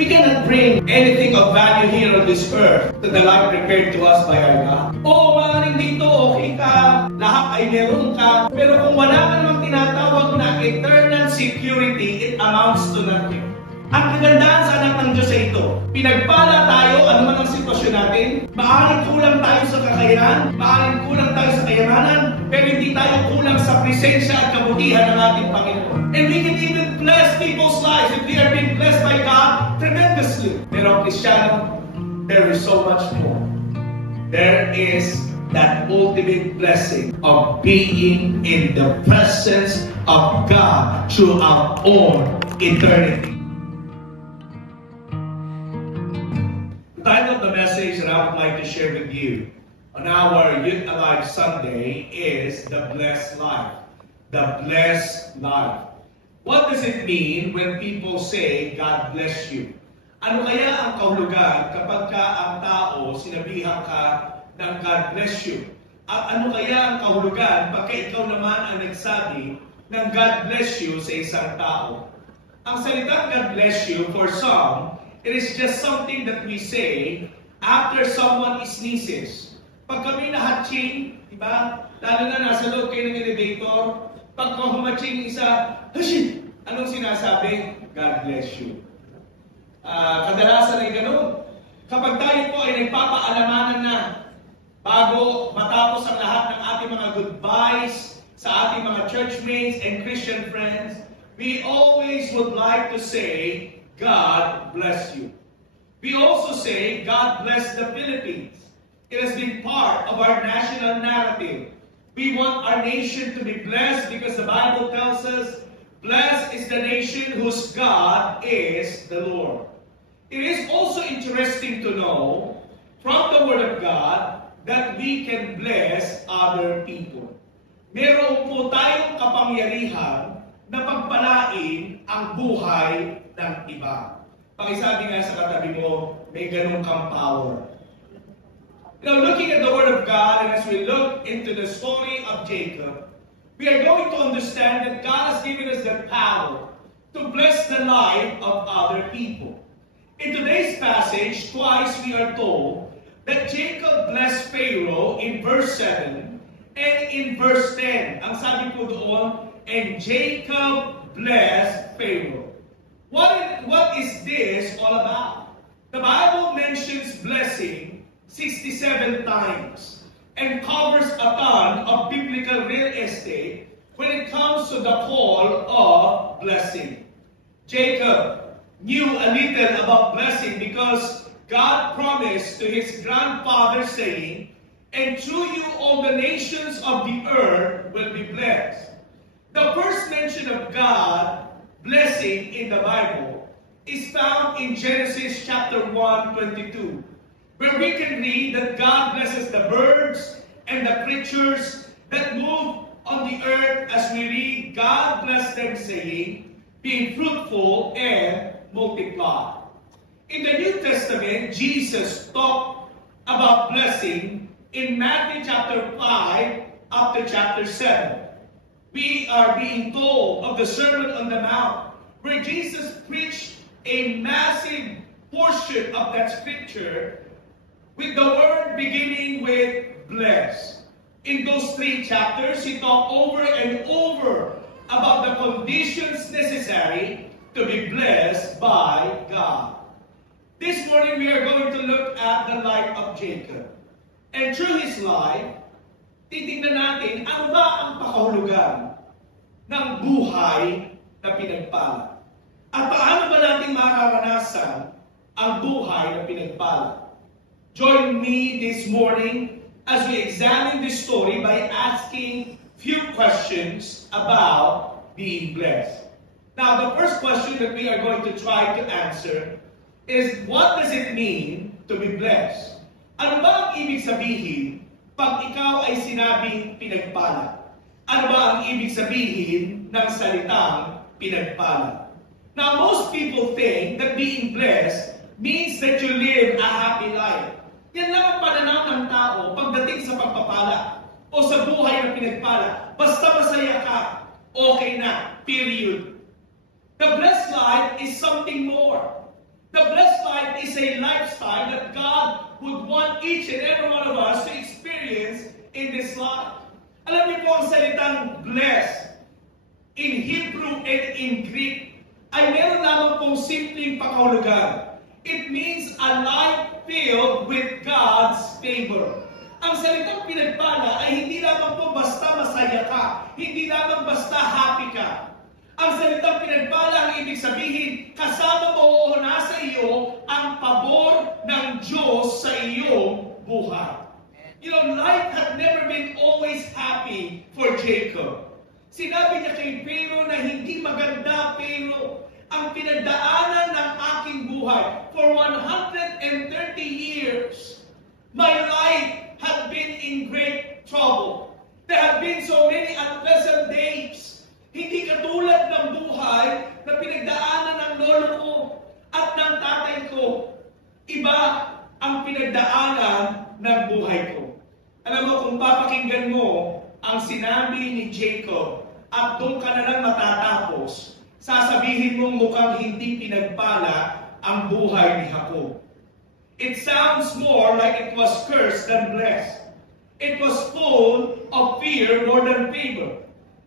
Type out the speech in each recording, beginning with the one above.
We cannot bring anything of value here on this earth to the life prepared to us by our God. Oo, maaaring dito, okay ka, lahat ay meron ka, pero kung wala ka namang tinatawag na eternal security, it amounts to nothing. Ang kagandahan sa anak ng Diyos ay ito. Pinagpala tayo, ano man ang sitwasyon natin, maaaring kulang tayo sa kakayahan, maaaring kulang tayo sa kayamanan, pero hindi tayo kulang sa presensya at kabutihan ng ating Panginoon. And we can even bless people's lives if they are being blessed by God tremendously. Pero Kristiyano, there is so much more. There is that ultimate blessing of being in the presence of God throughout all eternity. The title of the message that I would like to share with you on our Youth Alive Sunday is The Blessed Life. The Blessed Life. What does it mean when people say, God bless you? Ano kaya ang kahulugan kapag ka ang tao sinabihan ka ng God bless you? At ano kaya ang kahulugan pagka ikaw naman ang nagsabi ng God bless you sa isang tao? Ang salitang God bless you, for some, it is just something that we say after someone sneezes. Pag kami nahatching, di ba? Lalo na nasa loob kayo ng elevator, pag humatching isa, Hashi! Anong sinasabi? God bless you. Kadalasan ay ganun. Kapag tayo po ay nagpapaalamanan na bago matapos ang lahat ng ating mga goodbyes sa ating mga churchmates and Christian friends, we always would like to say, God bless you. We also say, God bless the Philippines. It has been part of our national narrative. We want our nation to be blessed because the Bible tells us, blessed is the nation whose God is the Lord. It is also interesting to know from the Word of God that we can bless other people. Meron po tayong kapangyarihan na pagpalain ang buhay ng iba. Pakisabi nga sa katabi mo, may ganun kang power. Now, looking at the Word of God, and as we look into the story of Jacob, we are going to understand that God has given us the power to bless the life of other people. In today's passage, twice we are told that Jacob blessed Pharaoh in verse 7 and in verse 10. Ang sabi po doon, and Jacob blessed Pharaoh. What is this all about? The Bible mentions blessing 67 times and covers a ton of biblical real estate when it comes to the call of blessing. Jacob knew a little about blessing because God promised to his grandfather saying, and through you all the nations of the earth will be blessed. The first mention of God blessing in the Bible is found in Genesis chapter 1:22, where we can read that God blesses the birds and the creatures that move on the earth. As we read, God blessed them saying, be fruitful and multiply. In the New Testament, Jesus talked about blessing in Matthew chapter 5 up to chapter 7. We are being told of the Sermon on the Mount, where Jesus preached a massive portion of that scripture with the word beginning with bless. In those 3 chapters, he talked over and over about the conditions necessary to be blessed by God. This morning, we are going to look at the life of Jacob. And through his life, titignan natin ano ba ang pakahulugan ng buhay na pinagpala. At paano ba natin mararanasan ang buhay na pinagpala? Join me this morning as we examine this story by asking few questions about being blessed. Now, the first question that we are going to try to answer is, what does it mean to be blessed? Ano ba ang ibig sabihin pag ikaw ay sinabing pinagpala? Ano ba ang ibig sabihin ng salitang pinagpala? Now, most people think that being blessed means that you live a happy life. Yan lang ang pananaw ng tao pagdating sa pagpapala o sa buhay na pinagpala. Basta masaya ka, okay na, period. The blessed life is something more. The a lifestyle that God would want each and every one of us to experience in this life. Alam niyo po ang salitang blessed in Hebrew and in Greek ay meron lamang pong simpleng pakahulugan. It means a life filled with God's favor. Ang salitang pinagpala ay hindi lamang po basta masaya ka, hindi lamang basta happy ka. Ang salitang pinagpala ang ibig sabihin, kasama mo o nasa iyo ang pabor ng Diyos sa iyong buhay. You know, life had never been always happy for Jacob. Sinabi niya kay Pharaoh na hindi maganda, Pharaoh, ang pinagdaanan ng aking buhay. For 130 years, my life had been in great trouble. There have been so many unpleasant days. Hindi katulad ng buhay na pinagdaanan ng lolo ko at ng tatay ko. Iba ang pinagdaanan ng buhay ko. Alam mo, kung papakinggan mo ang sinabi ni Jacob at doon ka na lang matatapos, sasabihin mong mukhang hindi pinagpala ang buhay ni Jacob. It sounds more like it was cursed than blessed. It was full of fear more than favor.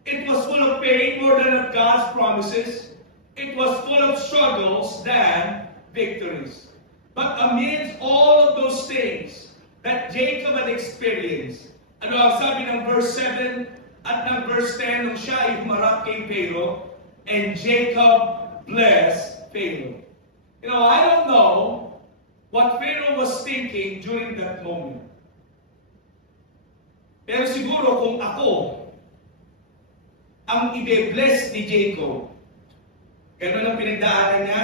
It was full of pain more than of God's promises. It was full of struggles than victories. But amidst all of those things that Jacob had experienced, ano ang sabi ng verse 7 at ng verse 10 nung siya ay humarap kay Pharaoh, and Jacob blessed Pharaoh. You know, I don't know what Pharaoh was thinking during that moment. Pero siguro kung ako ang ibe-bless ni Jacob, ganun ang pinagdaanan niya,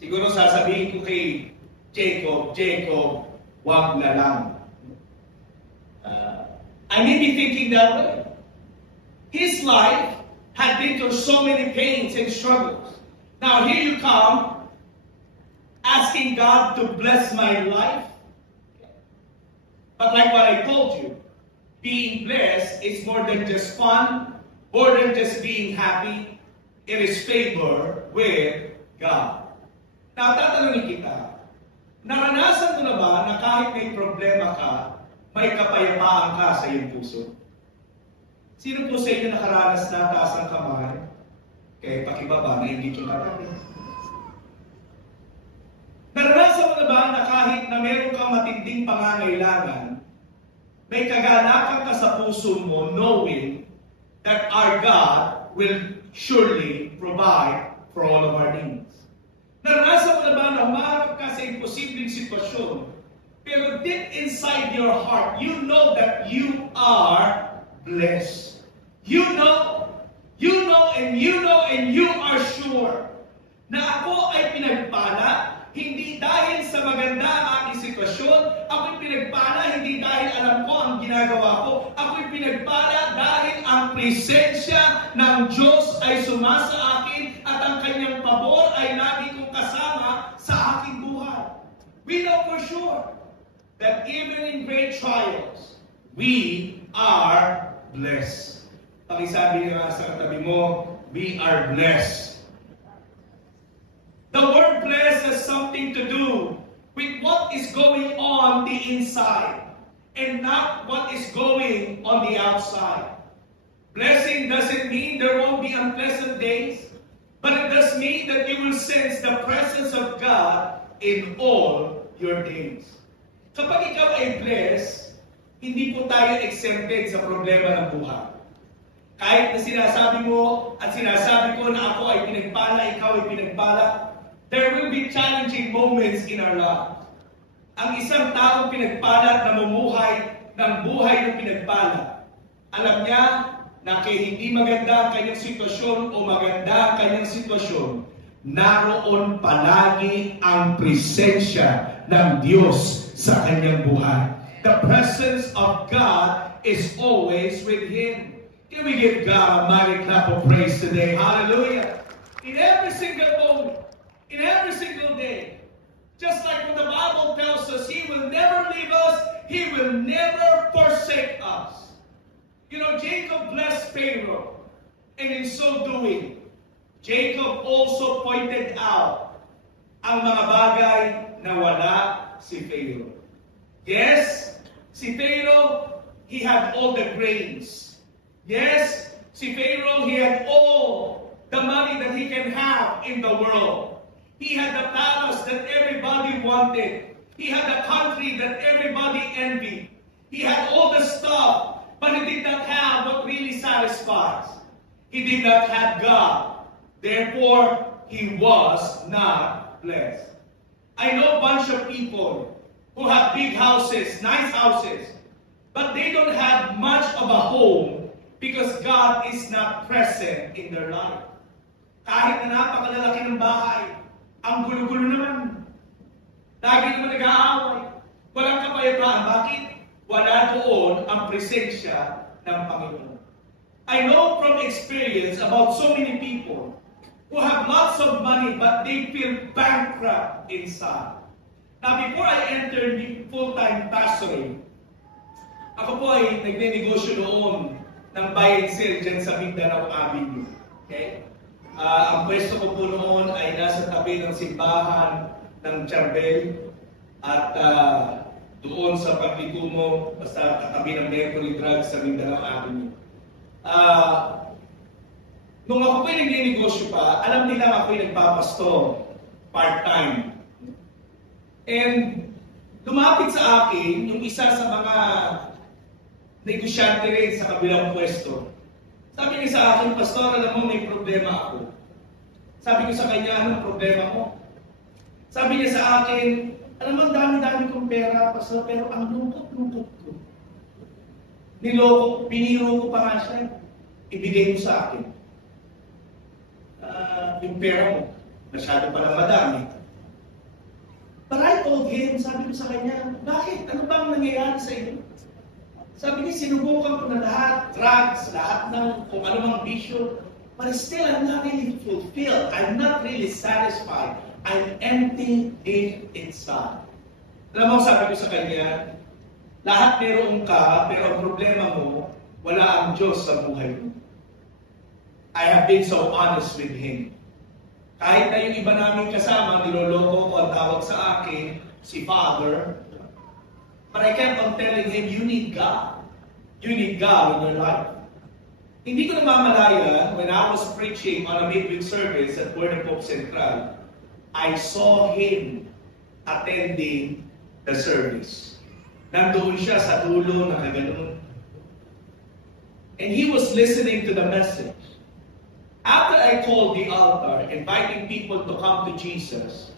siguro sasabihin ko kay Jacob, Jacob, wag na lang. I may be thinking that way. His life had been through so many pains and struggles. Now here you come, asking God to bless my life. But like what I told you, being blessed is more than just fun, more than just being happy. It is favor with God. Now, tatanungin kita, naranasan mo na ba na kahit may problema ka, may kapayapaan ka sa iyong puso? Sino po sa inyo nakaranas na taas ng kamay? Kaya pakibaba na hindi yung katabi. Naranasan mo na ba na kahit na meron kang matinding pangangailangan, may kaganakan ka sa puso mo knowing that our God will surely provide for all of our needs? Naranasan mo na ba na humarap ka sa imposibleng sitwasyon, pero deep inside your heart, you know that you are blessed. You know, and you are sure na ako ay pinagpala, hindi dahil sa maganda ang aking sitwasyon. Ako'y pinagpala, hindi dahil alam ko ang ginagawa ko. Ako'y pinagpala dahil ang presensya ng Diyos ay sumasa akin at ang kanyang pabor ay lagi kong kasama sa aking buhay. We know for sure that even in great trials, we are blessed. Pakisabi nga sa katabi mo, we are blessed. The word blessed has something to do with what is going on the inside and not what is going on the outside. Blessing doesn't mean there won't be unpleasant days, but it does mean that you will sense the presence of God in all your days. Kapag ikaw ay blessed, hindi po tayo exempted sa problema ng buhay. Kahit na sinasabi mo at sinasabi ko na ako ay pinagpala, ikaw ay pinagpala, there will be challenging moments in our life. Ang isang taong pinagpala at namumuhay ng buhay ng pinagpala, alam niya na kaya hindi maganda ang kanyang sitwasyon o maganda ang kanyang sitwasyon, naroon palagi ang presensya ng Diyos sa kanyang buhay. The presence of God is always with Him. Can we give God a mighty clap of praise today? Hallelujah. In every single moment, in every single day, just like when the Bible tells us He will never leave us, He will never forsake us. You know, Jacob blessed Pharaoh, and in so doing, Jacob also pointed out ang mga bagay na wala si Pharaoh. Yes, si Pharaoh, he had all the grains. Yes, si Pharaoh, he had all the money that he can have in the world. He had the palace that everybody wanted. He had a country that everybody envied. He had all the stuff, but he did not have what really satisfies. He did not have God. Therefore, he was not blessed. I know a bunch of people who have big houses, nice houses, but they don't have much of a home because God is not present in their life. Kahit na napakalalaki ng bahay, ang gulo-gulo naman. Lagi naman nag-aaway. Walang kapayapaan. Bakit? Wala doon ang presensya ng Panginoon. I know from experience about so many people who have lots of money but they feel bankrupt inside. Now, before I entered the full-time pastoring, ako po ay nagnenegosyo noon ng buy and sell dyan sa Mindanao Avenue. Okay? Ang pwesto ko po noon ay nasa tabi ng simbahan ng Charbel at doon sa Pagtikumo, basta katabi ng Mercury Drugs sa Mindanao Avenue. Nung ako po'y nagninegosyo pa, alam nila ako'y nagpapastor part-time. And lumapit sa akin yung isa sa mga negosyante rin sa kabilang pwesto. Sabi niya sa akin, Pastor, alam mo may problema ako. Sabi ko sa kanya, anong problema mo? Sabi niya sa akin, alam mo, dami-dami kong pera, Pastor, pero ang lungkot-lungkot ko. Niloko, biniro ko pa nga siya. Ibigay mo sa akin. Yung pera mo, masyado palang madami. But I told him, sabi ko sa kanya, bakit? Ano bang nangyayari sa iyo? Sabi niya, sinubukan ko na lahat, drugs, lahat ng kung ano mang bisyo, but still I'm not really fulfilled. I'm not really satisfied. I'm empty deep inside. Alam mo, sabi ko sa kanya, lahat meron ka, pero ang problema mo, wala ang Diyos sa buhay mo. I have been so honest with Him. Kahit na yung iba namin kasama, niloloko ko ang tawag sa akin, si Father, but I kept on telling him, you need God. You need God in your life. Hindi ko namamalaya, when I was preaching on a midweek service at Word of Hope Central, I saw him attending the service. Nandoon siya sa dulo, nakaganon. And he was listening to the message. After I called the altar, inviting people to come to Jesus,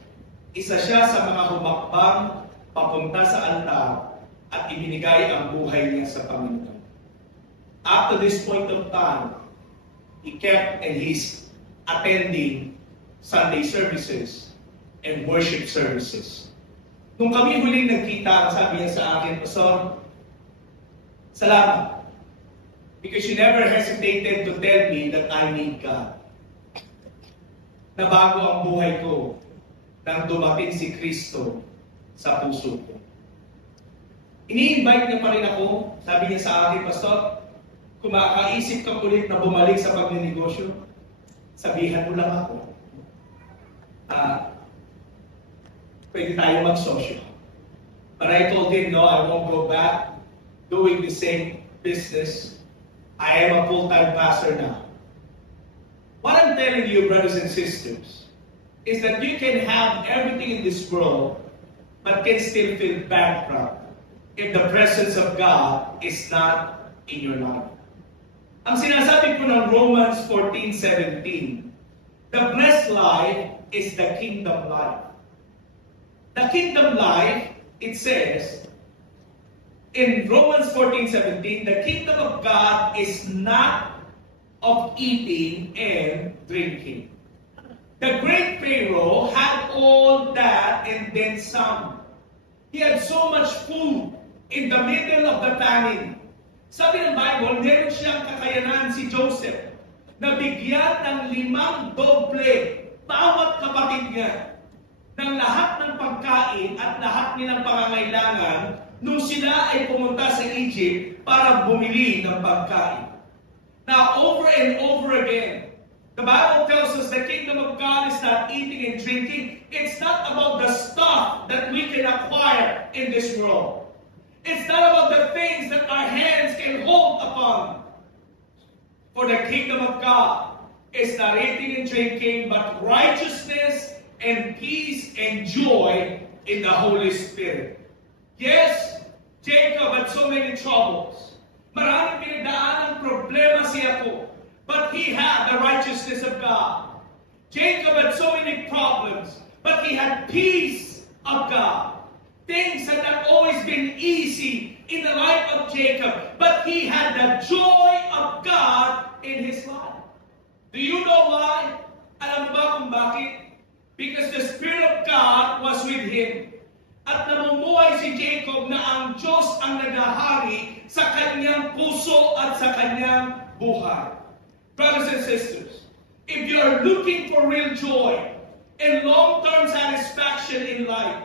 isa siya sa mga humakbang papunta sa altar at ibinigay ang buhay niya sa Panginoon. After this point of time, he kept and he's attending Sunday services and worship services. Nung kami huling nagkita, sabi niya sa akin, Pastor, salamat. Because you never hesitated to tell me that I need God. Nabago ang buhay ko nang dumating si Kristo sa puso ko. Ini-invite niya pa rin ako, sabi niya sa akin, Pastor, kung makakaisip ka ulit na bumalik sa pagninegosyo, sabihan mo lang ako. Pwede tayo magsosyo. But I told him, no, I won't go back doing the same business. I am a full-time pastor now. What I'm telling you, brothers and sisters, is that you can have everything in this world, but can still feel bankrupt if the presence of God is not in your life. Ang sinasabi ko ng Romans 14:17, the blessed life is the kingdom life. The kingdom life, it says, in Romans 14:17, the kingdom of God is not of eating and drinking. The great Pharaoh had all that and then some. He had so much food in the middle of the famine. Sabi ng Bible, meron siyang kakayanan si Joseph na bigyan ng 5 doble bawat kapatid niya ng lahat ng pagkain at lahat nilang pangangailangan nung sila ay pumunta sa Egypt para bumili ng pagkain. Now, over and over again, the Bible tells us the kingdom of God is not eating and drinking. It's not about the stuff that can acquire in this world. It's not about the things that our hands can hold upon. For the kingdom of God is not eating and drinking, but righteousness and peace and joy in the Holy Spirit. Yes, Jacob had so many troubles. Maraming pinagdaan ng problema si Jacob. But he had the righteousness of God. Jacob had so many problems, but he had peace of God. Things had not always been easy in the life of Jacob, but he had the joy of God in his life. Do you know why? Alam mo ba kung bakit? Because the Spirit of God was with him. At namumuhay si Jacob na ang Diyos ang nagahari sa kanyang puso at sa kanyang buhay. Brothers and sisters, if you are looking for real joy and long-term satisfaction in life,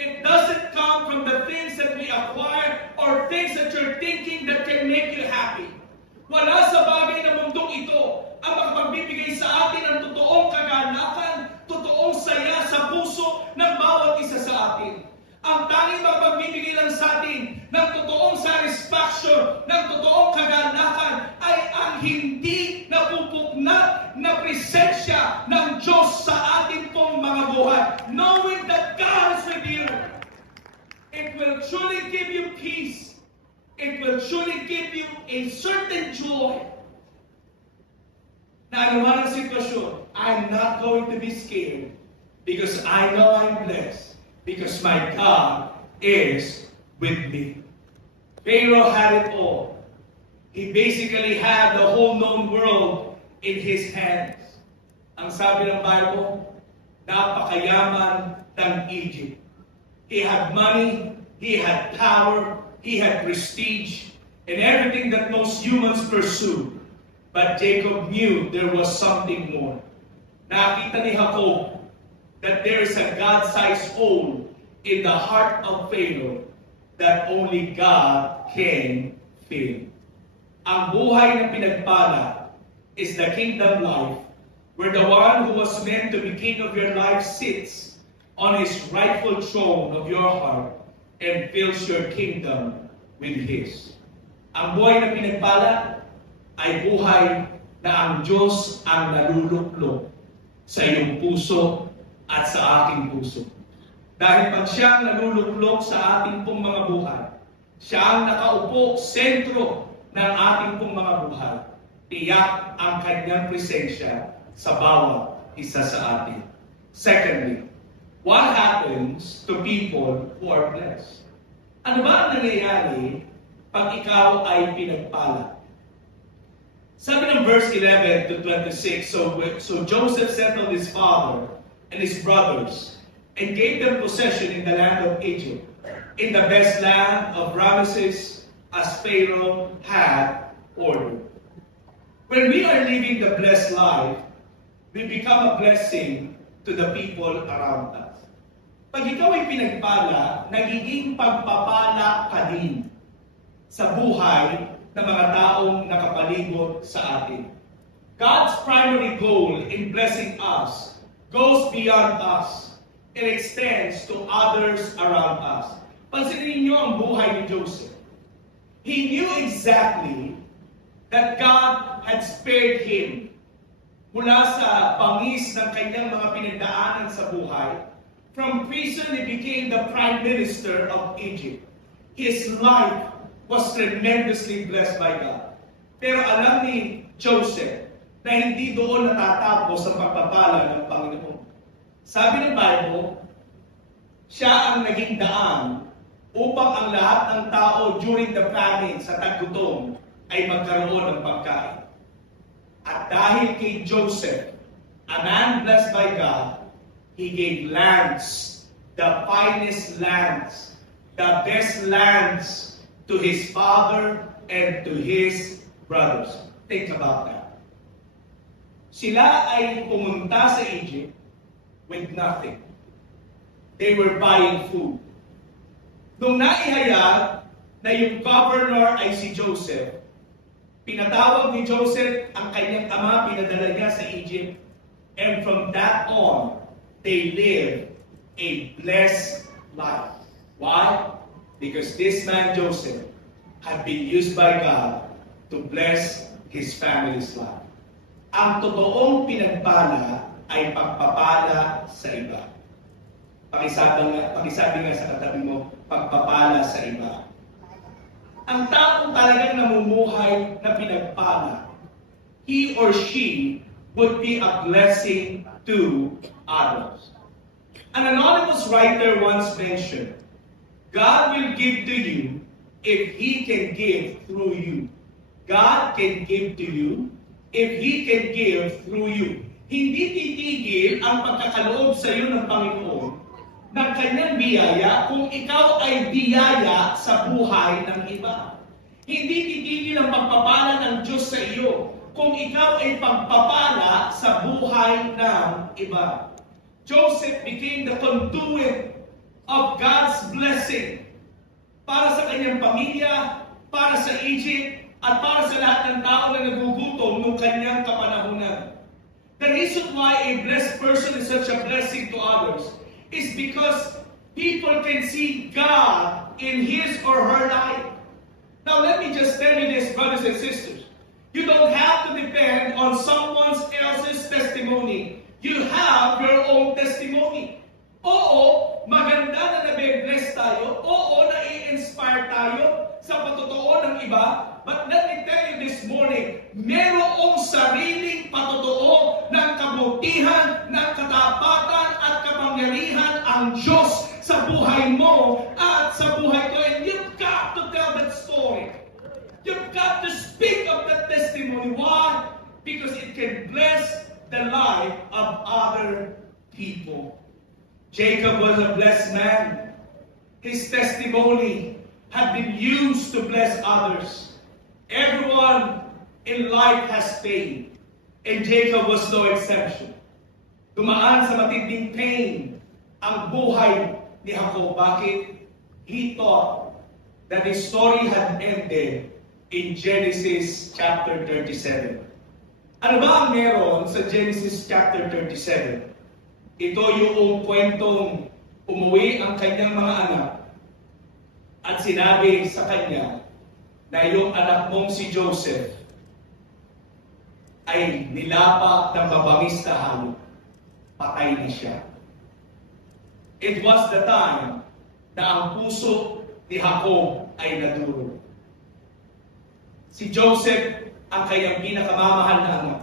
it doesn't come from the things that we acquire or things that you're thinking that can make you happy. Wala sa bagay na mundong ito ang makapagbibigay sa atin ng totoong kaganapan, totoong saya sa puso ng bawat isa sa atin. Ang tanging makapagbibigay lang sa atin ng totoong satisfaction, ng totoong kaganapan ay ang hindi napupuknat na presensya ng Diyos sa ating pong mga buhay. Knowing that God is with you, it will truly give you peace. It will truly give you a certain joy. Na anuman ang sitwasyon, I'm not going to be scared because I know I'm blessed because my God is with me. Pharaoh had it all. He basically had the whole known world in his hands. Ang sabi ng Bible, napakayaman ng Egypt. He had money, he had power, he had prestige, and everything that most humans pursue. But Jacob knew there was something more. Nakita ni Jacob that there is a God-sized hole in the heart of Pharaoh that only God can fill. Ang buhay na pinagpala is the kingdom life where the one who was meant to be king of your life sits on his rightful throne of your heart and fills your kingdom with his. Ang buhay na pinagpala ay buhay na ang Diyos ang naluluklok sa iyong puso at sa aking puso. Dahil pag siya ang naluluklok sa ating pong mga buhay, siya ang nakaupo sentro ng ating pong mga buhay, tiyak ang kanyang presensya sa bawat isa sa atin. Secondly, what happens to people who are blessed? Ano ba ang nangyayari pag ikaw ay pinagpala? Sabi ng verse 11 to 26, so Joseph settled his father and his brothers and gave them possession in the land of Egypt, in the best land of Ramesses, as Pharaoh had ordered. When we are living the blessed life, we become a blessing to the people around us. Pag ikaw ay pinagpala, nagiging pagpapala ka din sa buhay ng mga taong nakapalibot sa atin. God's primary goal in blessing us goes beyond us. It extends to others around us. Pansinin niyo ang buhay ni Joseph. He knew exactly that God had spared him mula sa bangis ng kanyang mga pinagdaanan sa buhay. From prison, he became the prime minister of Egypt. His life was tremendously blessed by God. Pero alam ni Joseph na hindi doon natatapos ang pagpapala ng Panginoon. Sabi ng Bible, siya ang naging daan upang ang lahat ng tao during the famine sa taggutom ay magkaroon ng pagkain. At dahil kay Joseph, a man blessed by God, he gave lands, the finest lands, the best lands, to his father and to his brothers. Think about that. Sila ay pumunta sa Egypt with nothing. They were buying food. Nung naihayag na yung governor ay si Joseph, pinatawag ni Joseph ang kanyang ama, pinadala niya sa Egypt, and from that on, they lived a blessed life. Why? Because this man Joseph had been used by God to bless his family's life. Ang totoong pinagpala ay pagpapala sa iba. Pakisabi nga sa katabi mo, pagpapala sa iba. Ang taong talagang namumuhay na pinagpala, he or she would be a blessing to others. An anonymous writer once mentioned, God will give to you if He can give through you. God can give to you if He can give through you. Hindi titigil ang pagkakaloob sa iyo ng Panginoon ng kanyang biyaya kung ikaw ay biyaya sa buhay ng iba. Hindi titigil ang pagpapala ng Diyos sa iyo kung ikaw ay pagpapala sa buhay ng iba. Joseph became the conduit of God's blessing para sa kanyang pamilya, para sa Egypt, at para sa lahat ng tao na nagugutom noong kanyang kapanahunan. The reason why a blessed person is such a blessing to others is because people can see God in his or her life. Now let me just tell you this, brothers and sisters. You don't have to depend on someone else's testimony. You have your own testimony. Oo, maganda na nabe-bless tayo. Oo, na-i-inspire tayo sa patotoo ng iba. But let me tell you this morning, merong sariling patotoo ng kabutihan, ng katapatan at kapangyarihan ang Diyos sa buhay mo at sa buhay ko. And you've got to tell that story. You've got to speak of that testimony. Why? Because it can bless the life of other people. Jacob was a blessed man. His testimony had been used to bless others. Everyone in life has pain, and Jacob was no exception. Dumaan sa matinding pain ang buhay ni Jacob. Bakit? He thought that his story had ended in Genesis chapter 37. Ano ba ang meron sa Genesis chapter 37? Ito yung kwentong umuwi ang kanyang mga anak at sinabi sa kanya na yung anak mong si Joseph ay nilapa ng mabangis na halo. Patay na siya. It was the time na ang puso ni Jacob ay naduro. Si Joseph ang kanyang pinakamamahal na anak.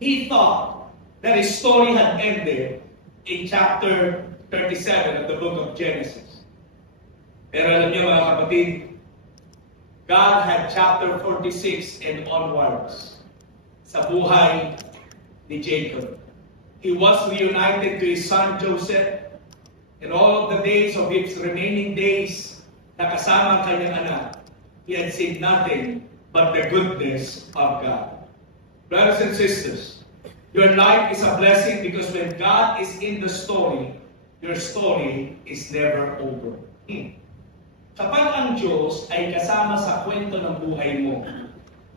He thought that his story had ended in chapter 37 of the book of Genesis. Pero alam niyo mga kapatid, God had chapter 46 and onwards sa buhay ni Jacob. He was reunited to his son Joseph, and all of the days of his remaining days na kasama ang kanyang anak, he had seen nothing but the goodness of God. Brothers and sisters, your life is a blessing because when God is in the story, your story is never over. Kapag ang Diyos ay kasama sa kwento ng buhay mo,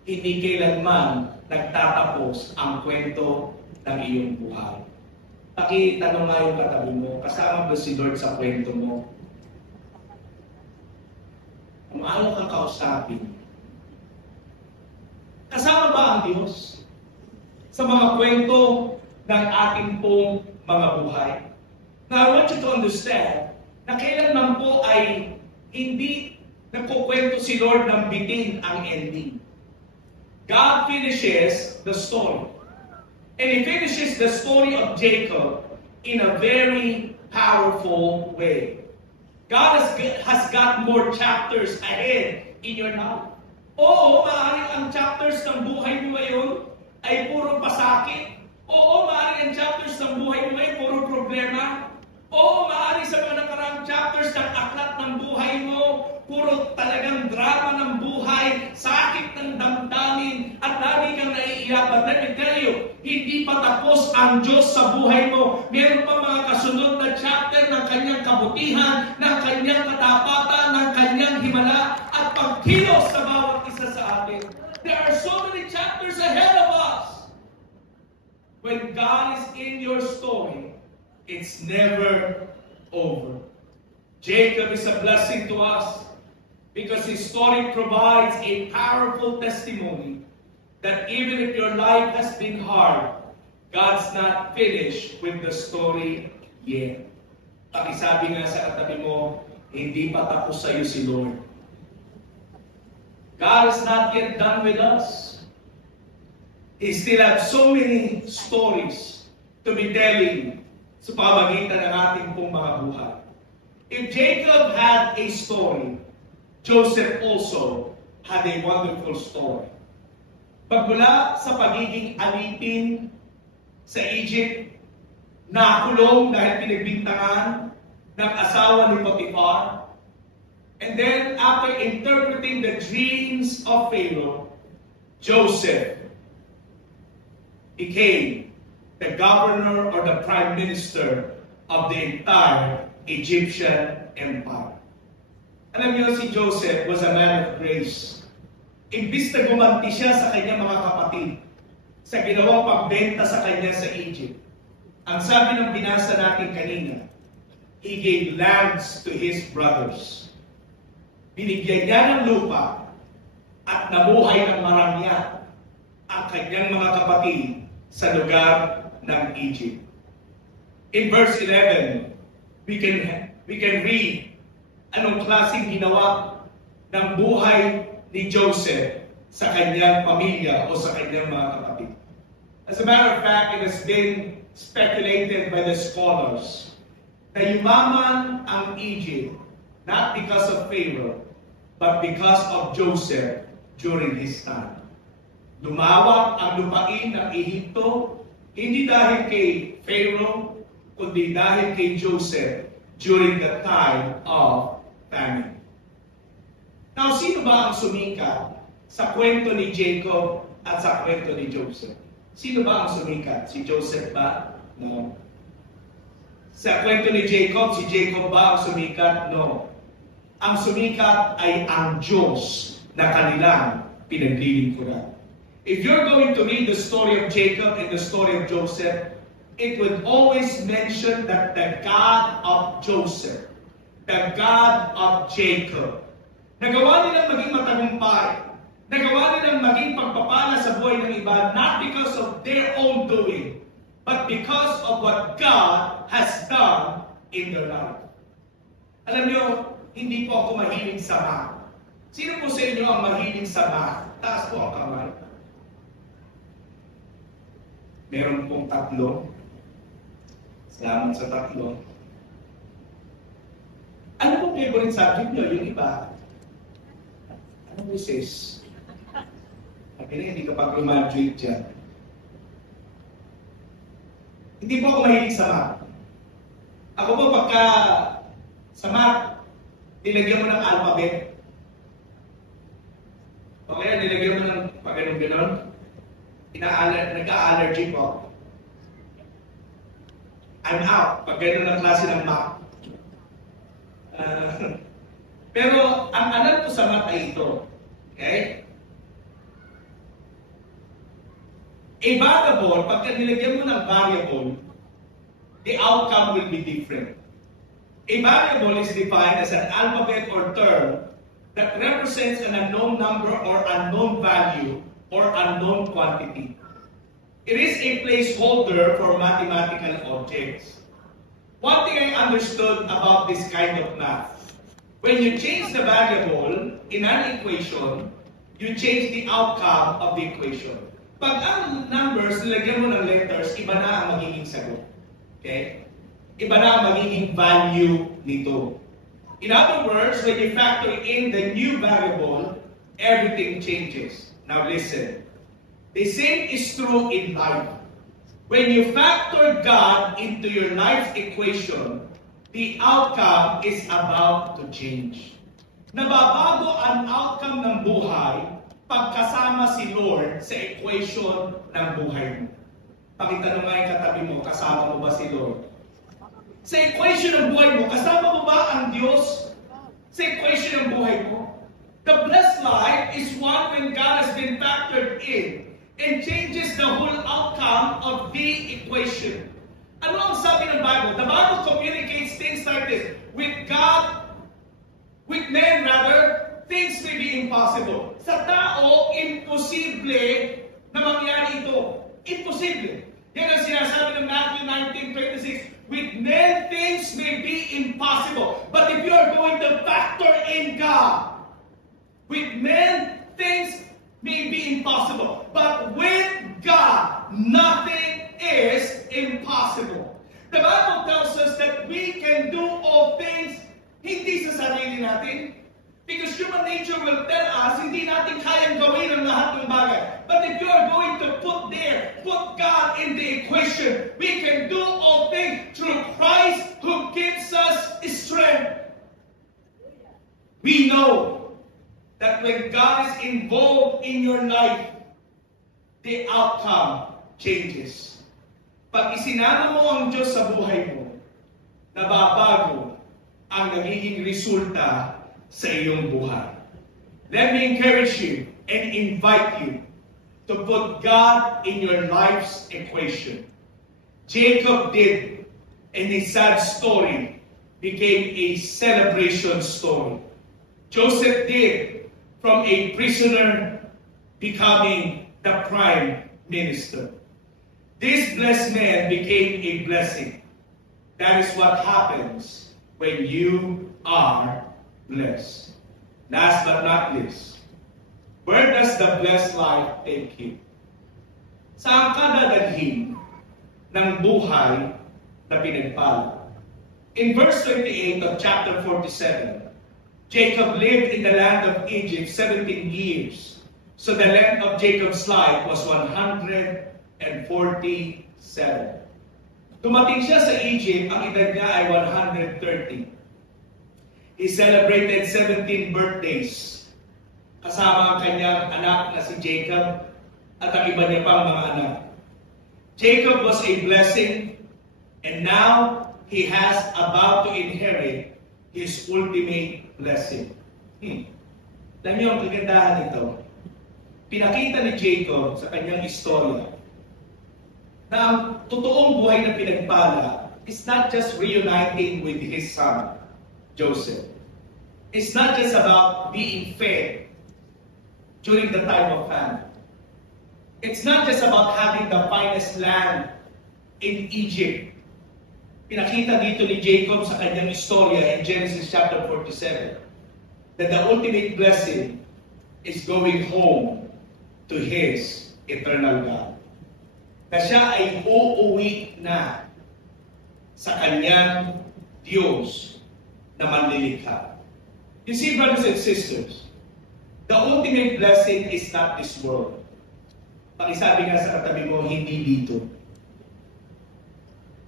hindi kailanman nagtatapos ang kwento ng iyong buhay. Pakitanong nga yung katabi mo, kasama ba si Lord sa kwento mo? Kung ayaw kang kausapin, kasama ba ang Diyos sa mga kwento ng ating pong mga buhay? Now, I want you to understand na kailanman po ay hindi nagkukwento si Lord ng bitin ang ending. God finishes the story. And He finishes the story of Jacob in a very powerful way. God has got more chapters ahead in your life. Oo, maaaring ang chapters ng buhay mo ngayon ay puro pasakit. Oo, maaaring ang chapters ng buhay mo ngayon puro problema. Oo, maaaring sa mga nakaraang chapters ng aklat ng buhay mo, puro talagang drama ng buhay, sakit ng damdamin, at lagi kang naiiyak. But let me tell you, hindi pa tapos ang Diyos sa buhay mo. Meron pa mga kasunod na chapter ng kanyang kabutihan, ng kanyang katapatan, ng kanyang himala, at pagkilos sa bawat isa sa atin. There are so many chapters ahead of us. When God is in your story, it's never over. Jacob is a blessing to us because his story provides a powerful testimony that even if your life has been hard, God's not finished with the story yet. Pakisabi nga sa katabi mo, hindi pa tapos sa iyo si Lord. God is not yet done with us. He still has so many stories to be telling sa pamamagitan ng ating pong mga buhay. If Jacob had a story, Joseph also had a wonderful story. Pagmula sa pagiging alipin sa Egypt, nakulong dahil pinagbintangan ng asawa ni Potiphar. And then, after interpreting the dreams of Pharaoh, Joseph became the governor or the prime minister of the entire Egyptian empire. Alam niyo, si Joseph was a man of grace. Imbis na gumanti siya sa kanyang mga kapatid sa ginawang pagbenta sa kanya sa Egypt, ang sabi ng binasa natin kanina, he gave lands to his brothers. Binigyan niya ng lupa at nabuhay ng marangya ang kanyang mga kapatid sa lugar ng Egypt. In verse 11, we can read anong klaseng ginawa ng buhay ni Joseph sa kanyang pamilya o sa kanyang mga kapatid. As a matter of fact, it has been speculated by the scholars na yumaman ang Egypt not because of Pharaoh, but because of Joseph during his time. Lumawak ang lupain ng Ehipto, hindi dahil kay Pharaoh, kundi dahil kay Joseph during the time of famine. Now, sino ba ang sumikat sa kwento ni Jacob at sa kwento ni Joseph? Sino ba ang sumikat? Si Joseph ba? No. Sa kwento ni Jacob, si Jacob ba ang sumikat? No. Ang sumikat ay ang Diyos na kanilang pinaglilingkuran. If you're going to read the story of Jacob and the story of Joseph, it would always mention that the God of Joseph, the God of Jacob, nagawa nilang maging matagumpay, nagawa nilang maging pagpapala sa buhay ng iba, not because of their own doing, but because of what God has done in their life. Alam niyo, hindi po ako mahilig sa math. Sino po sa inyo ang mahilig sa math? Taas po ang kamay. Meron pong 3. Salamat sa 3. Ano pong favorite subject nyo? Yung iba? Ano po sis? Sabi na, hindi ka pag-graduate dyan. Hindi po ako mahilig sa math. Ako po pagka sa math, nilagyan mo ng alphabet. O kaya nilagyan mo ng pag-ganon-ganon. Nagka-allergy po. I'm out pag gano'n ang klase ng math. Pero ang alam ko sa math ay ito. Okay? A variable, pagka nilagyan mo ng variable, the outcome will be different. A variable is defined as an alphabet or term that represents an unknown number or unknown value or unknown quantity. It is a placeholder for mathematical objects. One thing I understood about this kind of math, when you change the variable in an equation, you change the outcome of the equation. Pag ang numbers, nilagyan mo ng letters, iba na ang magiging sagot. Okay? Iba na ang magiging value nito. In other words, when you factor in the new variable, everything changes. Now listen. The same is true in life. When you factor God into your life equation, the outcome is about to change. Nababago ang outcome ng buhay pagkasama si Lord sa equation ng buhay mo. Pakitanong nga yung katabi mo, kasama mo ba si Lord? Sa equation ng buhay mo, kasama mo ba ang Diyos? Sa equation ng buhay mo? The blessed life is one when God has been factored in and changes the whole outcome of the equation. Ano ang sabi ng Bible? The Bible communicates things like this. With God, with men rather, things may be impossible. Sa tao, imposible na mangyari ito. Imposible. Yan ang sinasabi ng Matthew 19:26. With men, things may be impossible. But if you are going to factor in God, with men, things may be impossible. But with God, nothing is impossible. The Bible tells us that we can do all things hindi sa sarili natin. Because human nature will tell us, hindi natin kayang gawin ang lahat ng bagay. But if you are going to put God in the equation, we can do all things through Christ who gives us strength. We know that when God is involved in your life, the outcome changes. Pag isinama mo ang Diyos sa buhay mo, nababago ang nagiging resulta sa iyong buhay. Let me encourage you and invite you to put God in your life's equation. Jacob did, and his sad story became a celebration story. Joseph did, from a prisoner becoming the prime minister. This blessed man became a blessing. That is what happens when you are blessed. Last but not least, where does the blessed life take you? Saan ka dadalhin ng buhay na pinagpala? In verse 28 of chapter 47, Jacob lived in the land of Egypt 17 years. So the length of Jacob's life was 147. Dumating siya sa Egypt, ang edad niya ay 130. He celebrated 17 birthdays. Kasama ang kanyang anak na si Jacob at ang iba niya pang mga anak. Jacob was a blessing, and now he has about to inherit his ultimate blessing. Alam niyo ang kagandahan nito? Pinakita ni Jacob sa kanyang istorya na ang totoong buhay na pinagpala is not just reuniting with his son, Joseph. It's not just about being fed during the time of famine. It's not just about having the finest land in Egypt. Pinakita dito ni Jacob sa kanyang istorya in Genesis chapter 47 that the ultimate blessing is going home to his eternal God. Na siya ay uuwi na sa kanyang Diyos na manlilikha. You see, brothers and sisters, the ultimate blessing is not this world. Pakisabi nga sa katabi mo, hindi dito.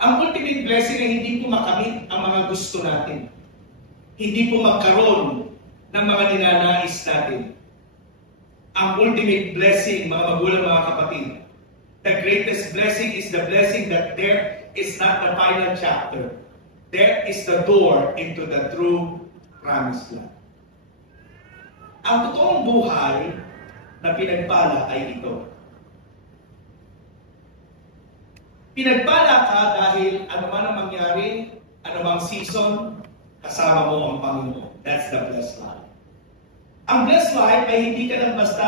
Ang ultimate blessing ay hindi po makamit ang mga gusto natin. Hindi po magkaroon ng mga ninanais natin. Ang ultimate blessing, mga magulang, mga kapatid, the greatest blessing is the blessing that there is not the final chapter. There is the door into the true promised land. Ang totoong buhay na pinagpala ay ito. Pinagpala ka dahil ano man ang mangyari, anumang season, kasama mo ang Panginoon. That's the blessed life. Ang blessed life ay hindi ka lang basta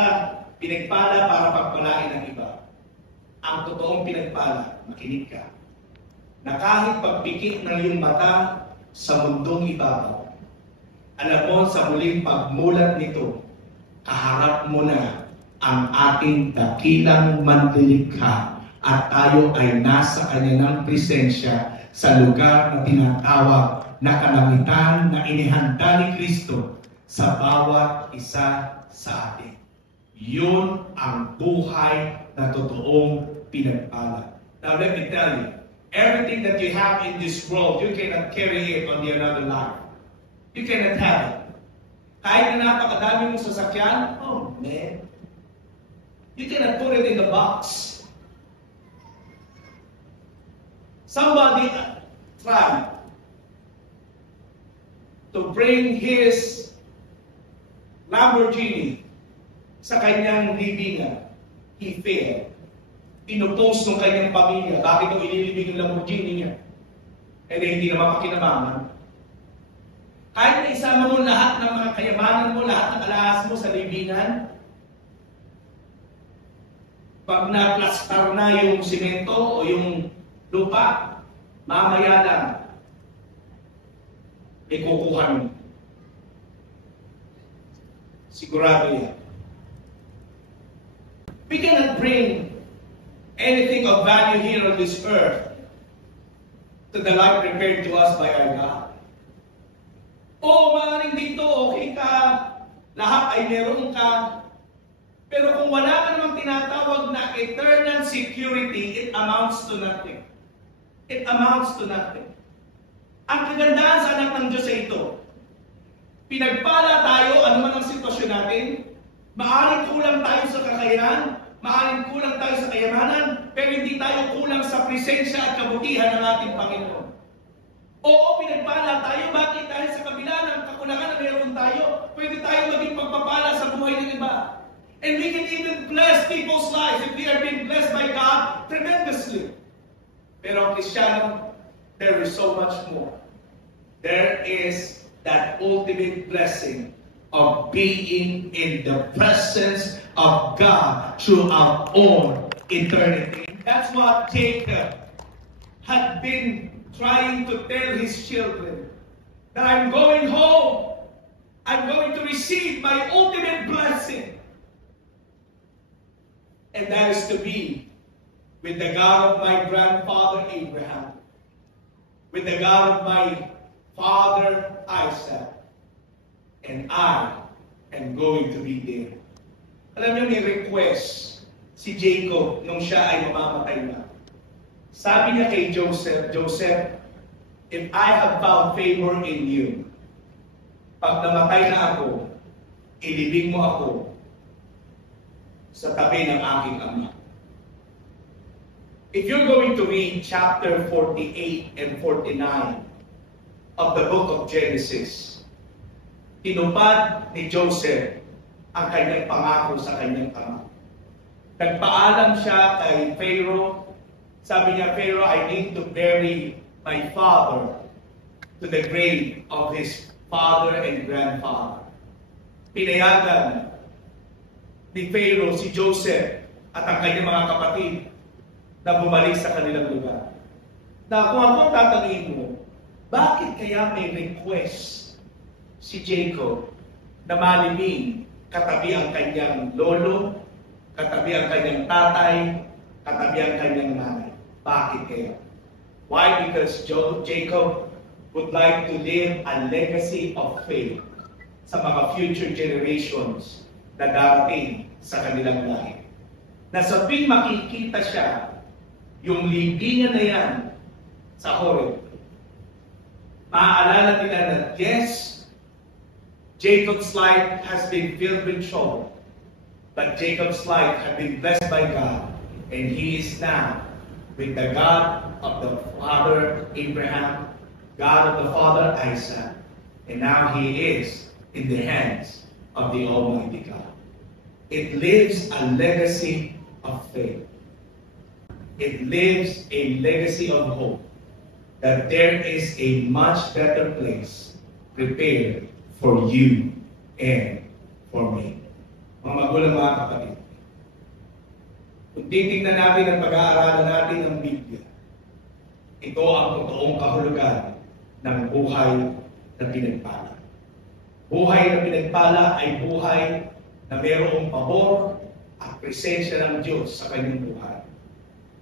pinagpala para pagpalain ng iba. Ang totoong pinagpala, makinig ka, na kahit pagpikit ng iyong mata sa mundong ibabaw, alam mo, sa muling pagmulat nito, kaharap mo na ang ating dakilang manlilikha at tayo ay nasa kanyang presensya sa lugar na tinatawag na kalangitan na inihanda ni Kristo sa bawat isa sa atin. Yun ang buhay na totoong pinagpala. Now let me tell you, everything that you have in this world, you cannot carry it on the another life. You cannot have it. Kahit na napakadami mong sasakyan, oh man, you cannot put it in the box. Somebody tried to bring his Lamborghini sa kanyang libingan. He failed. Inopost ng kanyang pamilya. Bakit daw inilibing yung Lamborghini niya? Eh, hindi naman pakinabangan. Kahit na isama mo lahat ng mga kayamanan mo, lahat ng alahas mo sa libingan, pag naplastar na yung simento o yung lupa, mamaya lang, may kukuha mo. Sigurado yan. We cannot bring anything of value here on this earth to the life prepared to us by our God. Oo, maaaring dito, okay ka, lahat ay meron ka, pero kung wala ka namang tinatawag na eternal security, it amounts to nothing. It amounts to nothing. Ang kagandahan sa anak ng Diyos ay ito. Pinagpala tayo, ano man ang sitwasyon natin, maaaring kulang tayo sa kakayahan, maaaring kulang tayo sa kayamanan, pero hindi tayo kulang sa presensya at kabutihan ng ating Panginoon. Oo, pinagpala tayo, bakit dahil sa kabila ng kakulangan na meron tayo, pwede tayo maging pagpapala sa buhay ng iba. And we can even bless people's lives if we are being blessed by God tremendously. Pero ang Kristiyano, there is so much more. There is that ultimate blessing of being in the presence of God throughout all eternity. That's what Jacob had been trying to tell his children, that I'm going home. I'm going to receive my ultimate blessing. And that is to be with the God of my grandfather Abraham, with the God of my father Isaac, and I am going to be there. Alam niyo, may request si Jacob nung siya ay mamamatay na. Sabi niya kay Joseph, Joseph, if I have found favor in you, pag namatay na ako, ilibing mo ako sa tabi ng aking ama. If you're going to read chapter 48 and 49 of the book of Genesis, tinupad ni Joseph ang kanyang pangako sa kanyang ama. Nagpaalam siya kay Pharaoh. Sabi niya, Pharaoh, I need to bury my father to the grave of his father and grandfather. Pinayagan ni Pharaoh si Joseph at ang kanyang mga kapatid na bumalik sa kanilang lugar. Na kung ako tatanungin mo, bakit kaya may request si Jacob na malibing katabi ang kanyang lolo, katabi ang kanyang tatay, katabi ang kanyang nanay? Bakit kaya? Why? Because Jacob would like to leave a legacy of faith sa mga future generations na darating sa kanilang lahi. Na sa tuwing makikita siya, yung libingan na yan sa Horeb, maaalala nila na, yes, Jacob's life has been filled with trouble, but Jacob's life has been blessed by God, and he is now with the God of the father Abraham, God of the father Isaac, and now he is in the hands of the Almighty God. It lives a legacy of faith. It lives a legacy of hope that there is a much better place prepared for you and for me. Mga magulang, mga kapatid, kung titignan natin ang pag-aaralan natin ng Biblia, ito ang totoong kahulugan ng buhay na pinagpala. Buhay na pinagpala ay buhay na mayroong pabor at presensya ng Diyos sa kanyang buhay.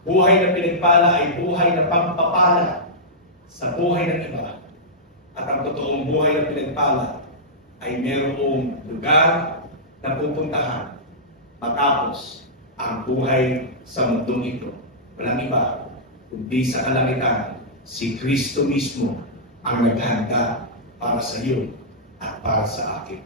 Buhay na pinagpala ay buhay na pagpapala sa buhay ng iba. At ang totoong buhay na pinagpala ay mayroong lugar na pupuntahan matapos ang buhay sa mundong ito. Walang iba, kundi sa kalangitan, si Kristo mismo ang naghanda para sa iyo at para sa akin.